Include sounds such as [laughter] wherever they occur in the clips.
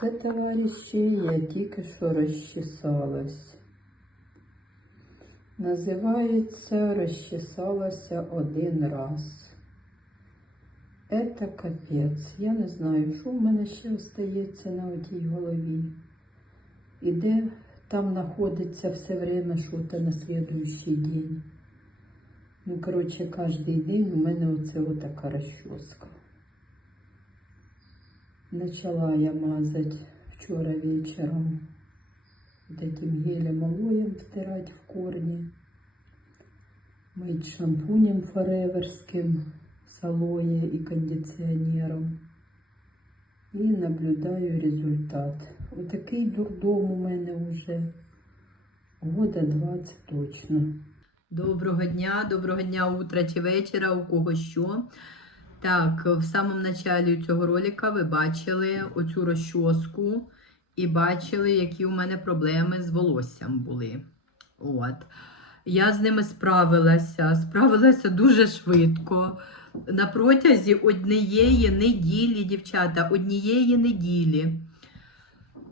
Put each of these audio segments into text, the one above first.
Це, товариші, я тільки що розчесалась. Називається розчесалася один раз. Это капець. Я не знаю, що в мене ще остається на отій голові. І де там знаходиться все время що-то на слідуючий день. Ну, коротше, кожен день у мене оце отака розчоска. Начала я мазать вчора вечером вот этим гелем алоем втирать в корни, мыть шампунем фореверским с алоэ и кондиционером. І наблюдаю результат. Отакий дурдом у мене вже года 20 точно. Доброго дня, доброго дня, утра чи вечора, у кого що. Так, в самому началі цього ролика ви бачили оцю розчоску і бачили, які у мене проблеми з волоссям були. От. Я з ними справилася, справилася дуже швидко. На протязі однієї неділі, дівчата, однієї неділі.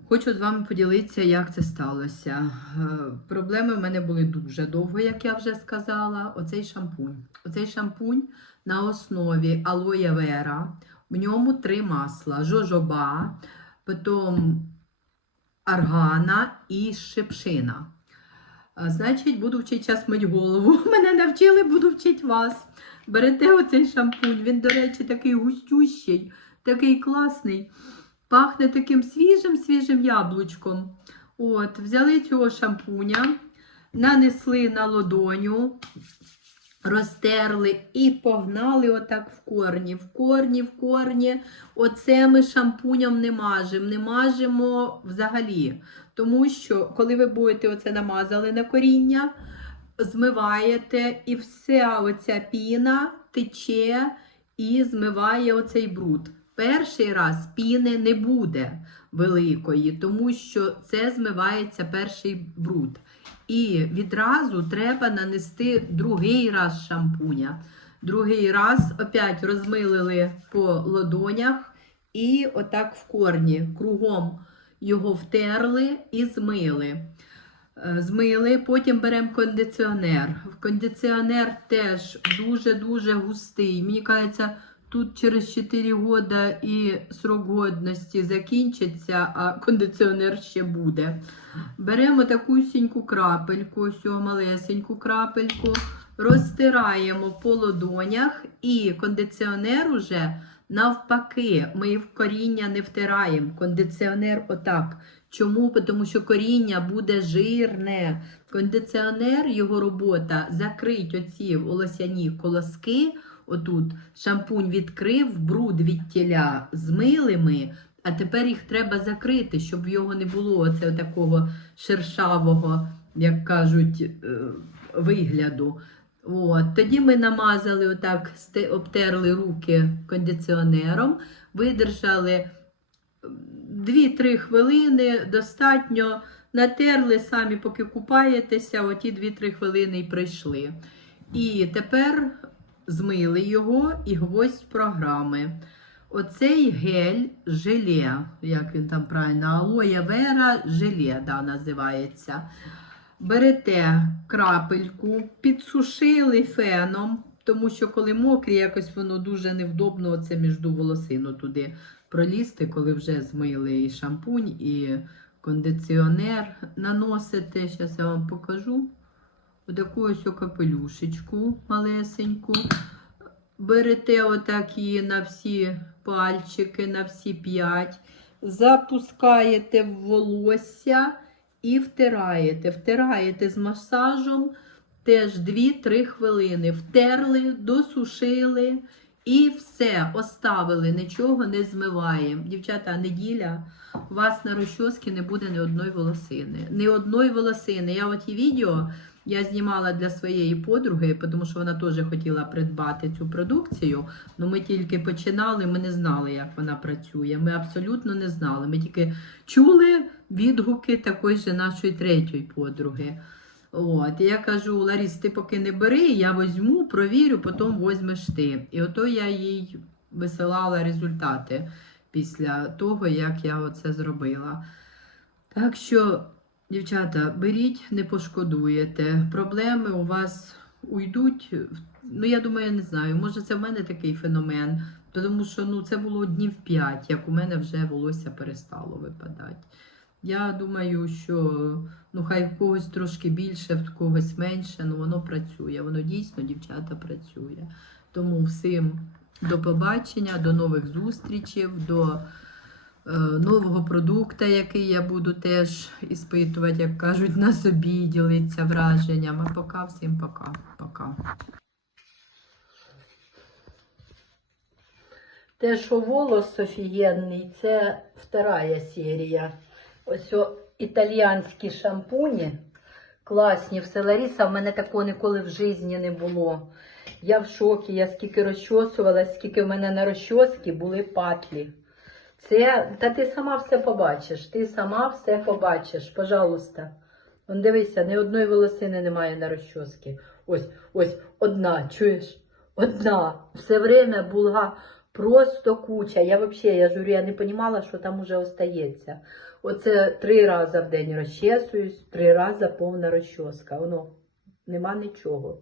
Хочу з вами поділитися, як це сталося. Е, Проблеми в мене були дуже довго, як я вже сказала. Оцей шампунь. Оцей шампунь на основі алоє вера. В ньому три масла: жожоба, потім аргана і шипшина. Значить, буду вчити час мить голову. [laughs] Мене навчили, буду вчити вас. Берете оцей шампунь. Він, до речі, такий густющий, такий класний. Пахне таким свіжим, свіжим яблучком. От, взяли цього шампуня, нанесли на ладоню, розтерли і погнали отак в корні. В корні, в корні. Оце ми шампунем не мажемо. Не мажемо взагалі. Тому що, коли ви будете оце намазали на коріння, змиваєте, і вся оця піна тече і змиває оцей бруд. Перший раз піни не буде великої, тому що це змивається перший бруд. І відразу треба нанести другий раз шампуня. Другий раз опять розмилили по ладонях і отак в корні кругом його втерли і змили. Е, Змили, потім беремо кондиціонер. Кондиціонер теж дуже-дуже густий. Мені кажеться, тут через 4 роки і срок годності закінчиться, а кондиціонер ще буде. Беремо таку сіньку крапельку, ось малесеньку крапельку, розтираємо по ладонях, і кондиціонер уже навпаки, ми в коріння не втираємо. Кондиціонер отак. Чому? Тому що коріння буде жирне. Кондиціонер, його робота закрить оці волосяні колоски. Отут шампунь відкрив, бруд від тіля змили ми, а тепер їх треба закрити, щоб його не було оце такого шершавого, як кажуть, е, вигляду. От. Тоді ми намазали, отак, обтерли руки кондиціонером, видержали 2-3 хвилини, достатньо. Натерли самі, поки купаєтеся, оті 2-3 хвилини і пройшли. І тепер змили його і гвоздь програми. Оцей гель желе, як він там правильно, алоє вера желе да, називається. Берете крапельку, підсушили феном, тому що коли мокрі, якось воно дуже невдобно оце між волосину туди пролізти, коли вже змили і шампунь, і кондиціонер наносите. Зараз я вам покажу. Отаку ось капелюшечку малесеньку. Берете отак її на всі пальчики, на всі п'ять, запускаєте в волосся і втираєте. Втираєте з масажем теж 2-3 хвилини. Втерли, досушили і все, оставили, нічого не змиваємо. Дівчата, неділя, у вас на розчоски не буде ні одної волосини. Ні одної волосини. Я от і відео я знімала для своєї подруги, тому що вона теж хотіла придбати цю продукцію. Ну ми тільки починали, ми не знали, як вона працює. Ми абсолютно не знали. Ми тільки чули відгуки такої ж нашої третьої подруги. От, і я кажу, Ларіс, ти поки не бери, я візьму, провірю, потім візьмеш ти. І ото я їй висилала результати. після того, як я оце зробила. Так що, дівчата, беріть, не пошкодуєте. Проблеми у вас уйдуть. Ну, я думаю, я не знаю. Може, це в мене такий феномен. Тому що ну, це було днів 5, як у мене вже волосся перестало випадати. Я думаю, що ну, хай в когось трошки більше, в когось менше, ну воно працює. Воно дійсно, дівчата, працює. Тому всім до побачення, до нових зустрічей, до нового продукту, який я буду теж іспитувати, як кажуть, на собі, ділитися враженням. А пока, всім пока. Пока. Те, що волос офігенний, це вторая серія. Ось о, італіянські шампуні. Класні. В Селаріса в мене такого ніколи в житті не було. Я в шокі, я скільки розчосувалась, скільки в мене на розчоски були патлі. Це, та ти сама все побачиш. Ти сама все побачиш, пожалуйста. Вон дивися, ні одної волосини немає на розчоски. Ось, ось, одна, чуєш? Одна. Все время була просто куча. Я взагалі, я журю, я не розуміла, що там уже остається. Оце три рази в день розчесуюсь, три рази повна розчоска. Воно нема нічого.